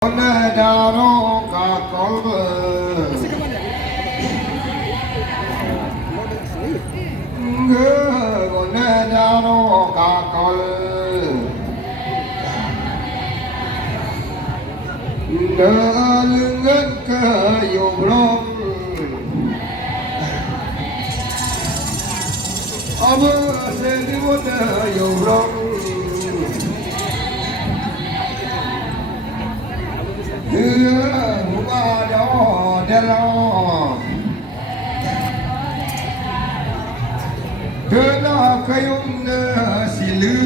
Onedaro kakol, onedaro kakol, nalungan kayublong, abu sedimut kayublong. Buka đó đen lo, đen lo kayung silu,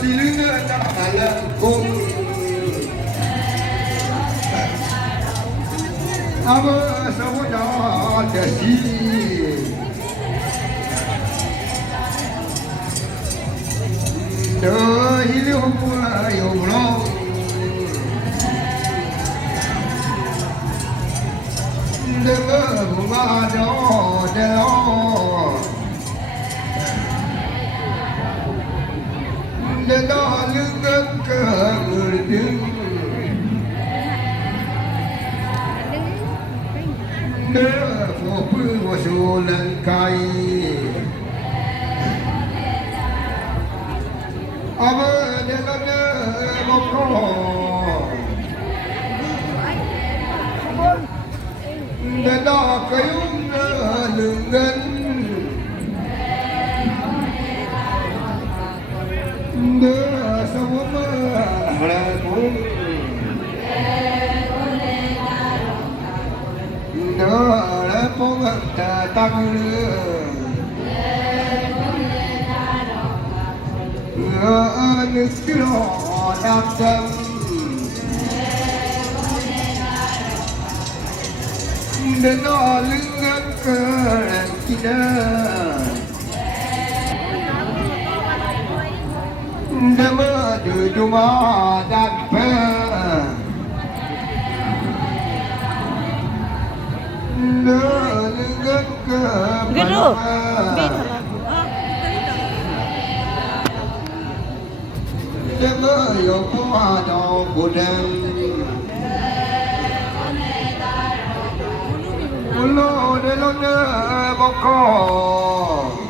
silu tak ada kong, apa semua dah desi. Hidup yang long, dengar bunga doa, dengar lengan kerding, dengar kopi wasulan kai. Aba dengan bokor, dengan kayung lengan, dengan semua melakukan, dengan pengatatan. Neskro datang, dengar lengan kita, dengar cuma dan per, dengar lengan kita. Dengar yang ada budem, ulo delone bokor,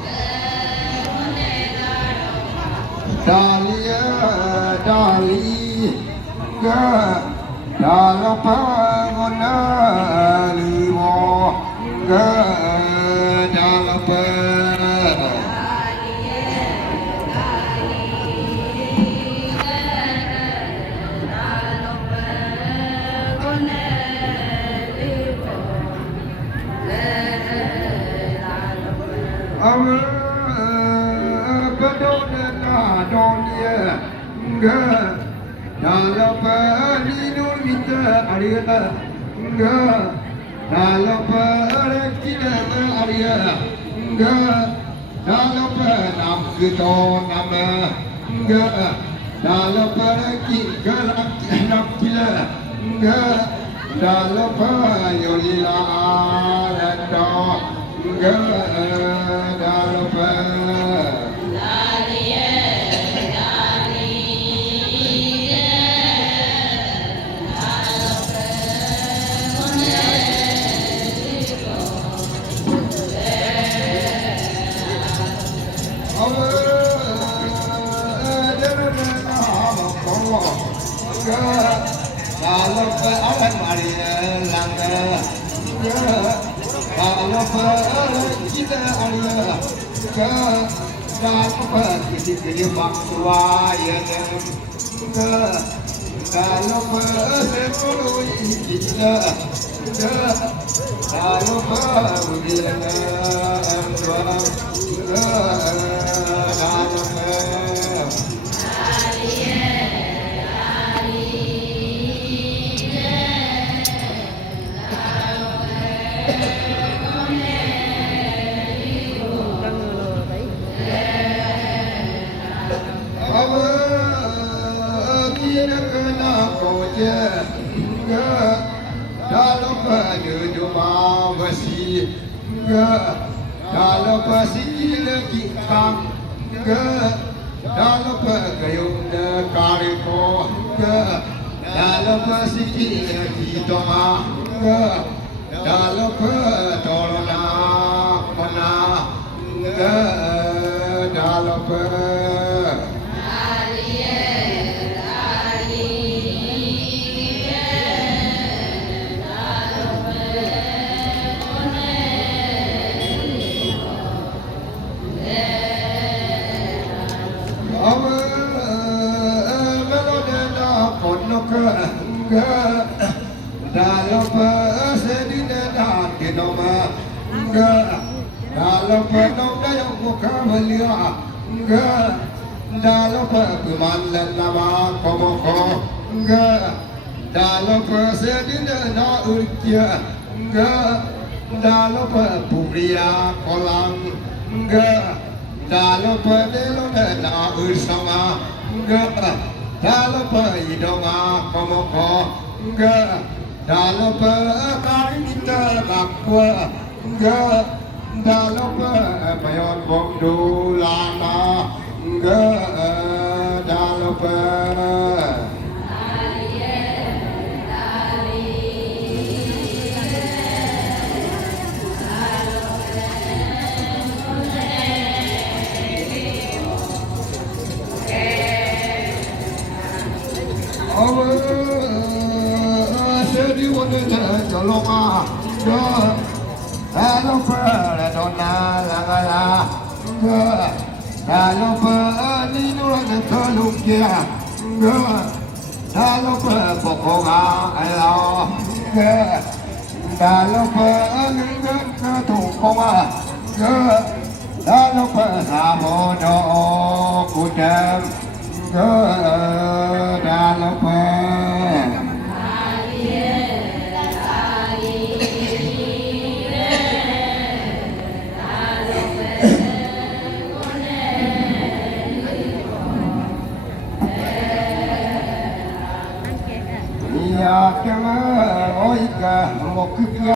dalia dali, ga dalam pangona limo, ga dalam Pedona donia ga dalam pelindung kita ada ga dalam kita ada ga dalam penam kita nama ga dalam kita nak kita ga dalam yolila ada ga dalam kalau orang Maria langgar, kalau kita Maria, kalau kita maksudnya, kalau sepuluh kita, kalau dia dalam penyucuma besi, dalam pasir kita Dalapa kayunda kariko dalapa siki kitoma dalapa tolona mana dalapa Dalapa sedina kinoma dalapa nongda yang muka belia dalapa kumalan nama komoko dalapa sedina na urkia dalapa puria kolang dalapa delona na ursama dalapa idonga komoko dalapa karinita lakwa dalapa mayon bongdulana dalapa Tolonga, dalapa dona langala, dalapa nino tolongkia, dalapa pokonga alo, dalapa ngan katukonga, dalapa samono kudam, dalapa. Ya, kema, oi ka, mokya.